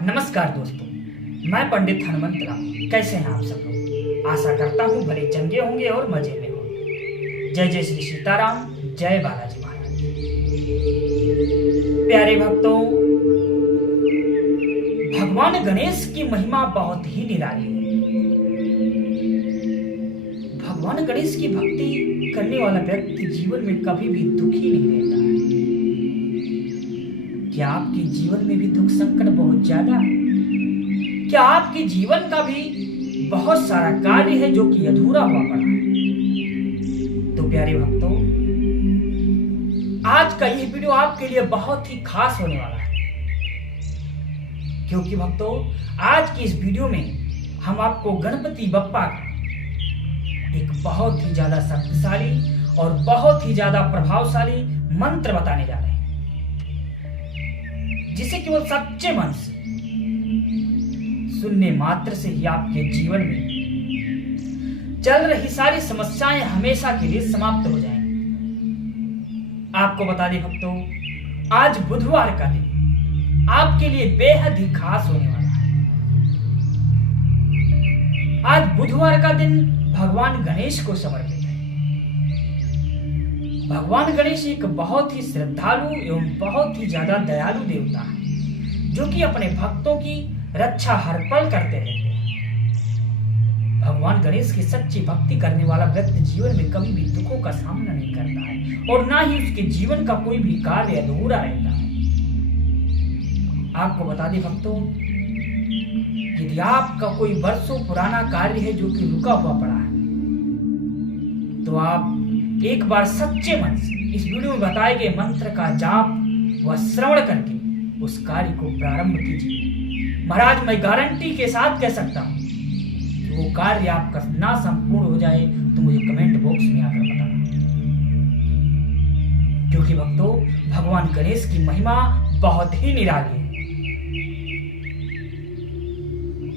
नमस्कार दोस्तों, मैं पंडित हनुमंत राम। कैसे हैं आप सब लोग? आशा करता हूँ भले चंगे होंगे और मजे में होंगे। जय जय श्री सीताराम, जय बालाजी महाराज। प्यारे भक्तों, भगवान गणेश की महिमा बहुत ही निराली है। भगवान गणेश की भक्ति करने वाला व्यक्ति जीवन में कभी भी दुखी नहीं रहता है। क्या आपके जीवन में भी दुख संकट बहुत ज्यादा है? क्या आपके जीवन का भी बहुत सारा कार्य है जो कि अधूरा हुआ पड़ा है? तो प्यारे भक्तों, आज का यह वीडियो आपके लिए बहुत ही खास होने वाला है, क्योंकि भक्तों आज की इस वीडियो में हम आपको गणपति बप्पा का एक बहुत ही ज्यादा शक्तिशाली और बहुत ही ज्यादा प्रभावशाली मंत्र बताने जा रहे हैं, जिसे केवल सच्चे मन से सुनने मात्र से ही आपके जीवन में चल रही सारी समस्याएं हमेशा के लिए समाप्त हो जाएंगी। आपको बता दें भक्तों, आज बुधवार का दिन आपके लिए बेहद ही खास होने वाला है। आज बुधवार का दिन भगवान गणेश को समर्पित है। भगवान गणेश एक बहुत ही श्रद्धालु एवं बहुत ही ज्यादा दयालु देवता है, जो कि अपने भक्तों की रक्षा हर पल करते रहते हैं। भगवान गणेश की सच्ची भक्ति करने वाला व्यक्ति जीवन में कभी भी दुखों का सामना नहीं करता है और ना ही उसके जीवन का कोई भी कार्य अधूरा रहता है। आपको बता दें भक्तों, यदि आपका कोई वर्षों पुराना कार्य है जो कि रुका हुआ पड़ा है, तो आप एक बार सच्चे मन से इस वीडियो में बताए गए मंत्र का जाप व श्रवण करके उस कार्य को प्रारंभ कीजिए। महाराज, मैं गारंटी के साथ कह सकता हूं कि वो कार्य आपका ना संपूर्ण हो जाए तो मुझे कमेंट बॉक्स में आकर बताना, क्योंकि भक्तों भगवान गणेश की महिमा बहुत ही निराली है।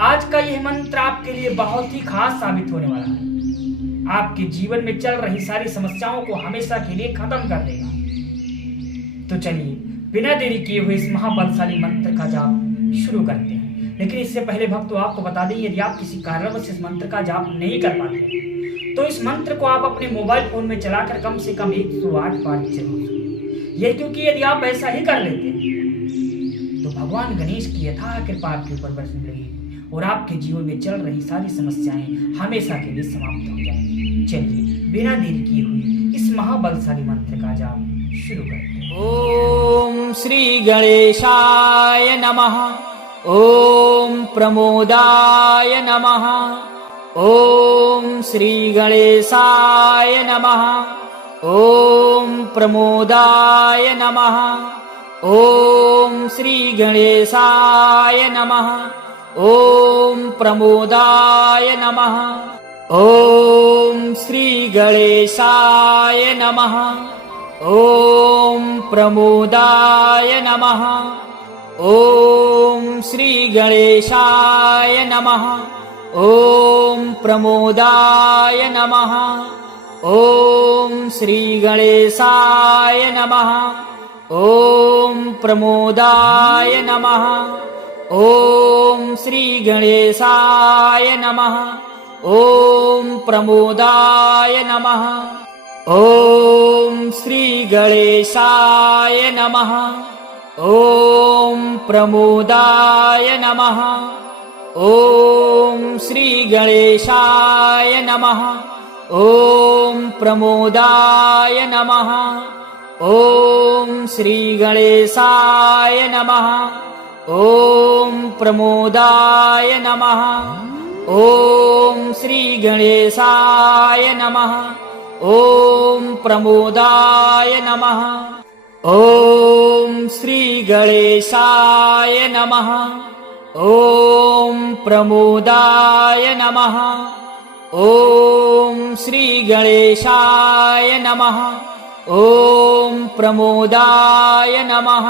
आज का यह मंत्र आपके लिए बहुत ही खास साबित होने वाला है। आपके जीवन में चल रही सारी समस्याओं को हमेशा के लिए खत्म कर देगा। तो चलिए बिना देरी किए हुए इस महाबलशाली मंत्र का जाप शुरू करते हैं। लेकिन इससे पहले भक्तों आपको बता दें, यदि आप किसी कारणवश इस मंत्र का जाप नहीं कर पाते हैं, तो इस मंत्र को आप अपने मोबाइल फोन में चलाकर कम से कम 108 बार जरूर। यह क्योंकि यदि आप ऐसा ही कर लेते हैं तो भगवान गणेश की यथाह कृपा आपके ऊपर बरसने लगेगी और आपके जीवन में चल रही सारी समस्याएं हमेशा के लिए समाप्त हो जाएंगी। चलिए बिना देरी किए हुए इस महाबलशाली मंत्र का जाप शुरू करते हैं। ओम श्री गणेशाय नमः। ओम प्रमोदाय नमः। ओम श्री गणेशाय नमः। ओम प्रमोदाय नमः। ओम श्री गणेशाय नमः। ओम प्रमोदाय नमः। ओम श्री गणेशाय नमः। ओम प्रमोदाय नमः। ओम श्री गणेशाय नमः। ओम प्रमोदाय नमः। ओम श्री गणेशाय नमः। ओम प्रमोदाय नमः। ओम श्री गणेशाय नमः। ओम प्रमोदाय नमः। ओम श्री गणेशाय नमः। ओम प्रमोदाय नमः। ओम श्री गणेशाय नमः। ओम प्रमोदाय नमः। ओम श्री गणेशाय नमः। ओम प्रमोदाय नमः। ओम श्री गणेशाय नमः। ओम प्रमोदाय नमः। ओम श्री गणेशाय नमः। ओम प्रमोदाय नमः। ओम श्री गणेशाय नमः। ओम प्रमोदाय नमः।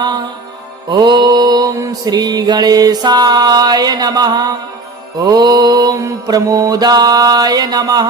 ओम श्री गणेशाय नमः। ओम प्रमोदाय नमः।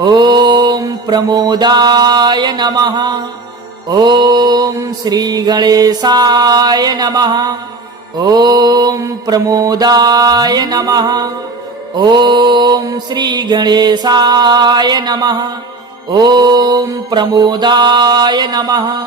ॐ प्रमोदाय नमः। ॐ श्रीगणेशाय नमः। ॐ प्रमोदाय नमः। ॐ श्रीगणेशाय नमः। ॐ प्रमोदाय नमः।